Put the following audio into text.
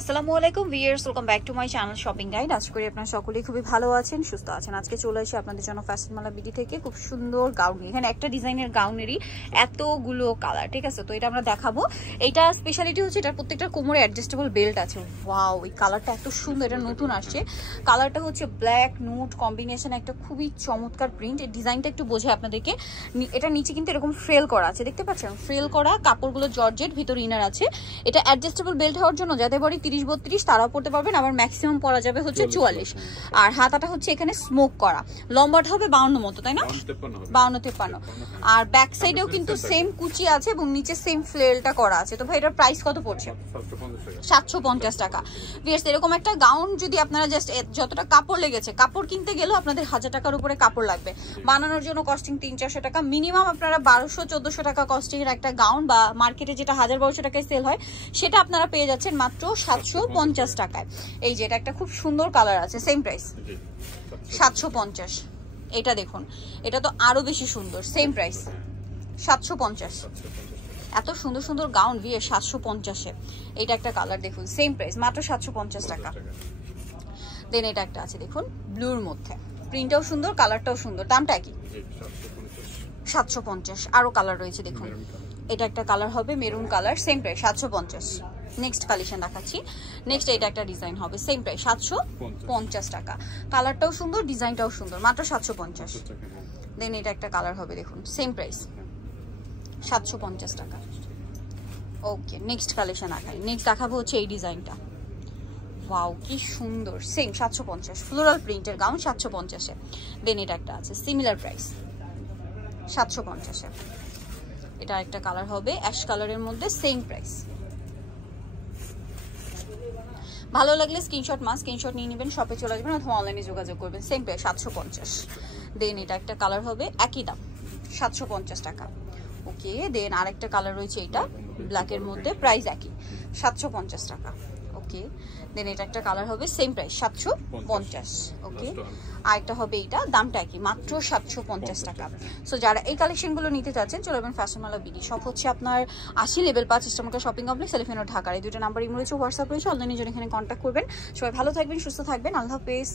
আসসালামু আলাইকুম viewers, welcome back to my channel shopping guide. আশা করি আপনারা সকলেই খুবই ভালো আছেন, সুস্থ আছেন। আজকে চলে আসি আপনাদের জন্য ফ্যাশনমালা বিডি থেকে খুব সুন্দর গাউন। এখানে একটা ডিজাইনের গাউনেরই এতগুলো কালার, ঠিক আছে? তো এটা আমরা দেখাবো। এইটা স্পেশালিটি হচ্ছে এটার প্রত্যেকটা কোমরে অ্যাডজাস্টেবল বেল্ট আছে। ওয়াও, এই কালারটা এত সুন্দর, এটা নতুন আসছে। কালারটা হচ্ছে ব্ল্যাক নুড কম্বিনেশন, একটা খুবই চমৎকার প্রিন্ট। এই ডিজাইনটা একটু বোঝে আপনাদেরকে। এটা নিচে কিন্তু এরকম ফ্রেল করা আছে, দেখতে পাচ্ছেন? ফ্রেল করা, কাপড়গুলো জর্জেট, ভিতর ইনার আছে। এটা অ্যাডজাস্টেবল বেল্ট হওয়ার জন্য যাদের বডি 30-32 তারাও পড়তে পারবেন, আবার ম্যাক্সিমাম পরা যাবে হচ্ছে 44। আর হাতাটা হচ্ছে এখানে স্মোক করা, লম্বাটা হবে 52 মতো, তাই না? 52-53। আর ব্যাক সাইডেও কিন্তু সেম কুচি আছে এবং নিচে সেম ফ্লেলটা করা আছে। তো ভাই এটার প্রাইস কত পড়ছে? 750 টাকা। ভিউয়ার্স, এরকম একটা গাউন যদি আপনারা জাস্ট যতটা কাপড় লেগেছে, কাপড় কিনতে গেলেও আপনাদের 1000 টাকার উপরে কাপড় লাগবে। বানানোর জন্য কস্টিং 300-400 টাকা মিনিমাম। আপনারা 1200-1400 টাকা কস্টিং এর একটা গাউন বা মার্কেটে যেটা 1000-1200 টাকায় সেল হয় সেটা আপনারা পেয়ে যাচ্ছেন মাত্র 750 টাকায়। এই যে এটা একটা খুব সুন্দর কালার আছে, সেম প্রাইস 750। এটা দেখুন, এটা তো আরো বেশি সুন্দর, সেম প্রাইস 750। এত সুন্দর সুন্দর গাউন ভিয়ে 750-এ। এটা একটা কালার দেখুন, সেম প্রাইস মাত্র 750 টাকা। দেন এটা একটা আছে দেখুন ব্লুর মধ্যে, প্রিন্টটাও সুন্দর, কালারটাও সুন্দর, দামটা কি? 750। আরো কালার রয়েছে দেখুন, এটা একটা কালার হবে maroon colour, same price 750। Next collection দেখাচ্ছি। নেক্সট এটা একটা ডিজাইন হবে, সেম প্রাইস 750 টাকা। কালারটাও সুন্দর, ডিজাইনটাও সুন্দর, মাত্র 750। দেন এটা একটা কালার হবে দেখুন, সেম প্রাইস 750 টাকা। ওকে, নেক্সট কালেকশন দেখাই। নেক্সট দেখাবো হচ্ছে এই ডিজাইনটা। ওয়াও, কি সুন্দর, সেম 750। ফ্লোরাল প্রিন্টের গাউন 750-এ। দেন এটা একটা আছে সিমিলার প্রাইস 750-এ। এটা একটা কালার হবে অ্যাশ কালারের মধ্যে, সেম প্রাইস। ভালো লাগলে স্ক্রিনশট নিয়ে নেবেন, শপে চলে আসবেন অথবা অনলাইনে যোগাযোগ করবেন, সেম প্রাইস 750। দেন এটা একটা কালার হবে একই দাম 750 টাকা। ওকে, দেন আরেকটা কালার রয়েছে এটা ব্ল্যাকের মধ্যে, প্রাইস একই 750 টাকা। ওকে, দেন এটা একটা কালার হবে সেম প্রাইস 750। ওকে, আর একটা হবে এইটা, দামটা একই মাত্র 750 টাকা। সো যারা এই কালেকশনগুলো নিতে চাচ্ছেন চলে যাবেন ফ্যাশনমালা বিডি। শপ হচ্ছে আপনার 80 level 5 eastern shopping complex, elephant road, ঢাকার। এই দুটো নাম্বার ইমো রয়েছে, হোয়াটসঅ্যাপ রয়েছে, অনলাইনে জন্য এখানে কন্ট্যাক্ট করবেন। সবাই ভালো থাকবেন, সুস্থ থাকবেন, আল্লাহ হাফেজ।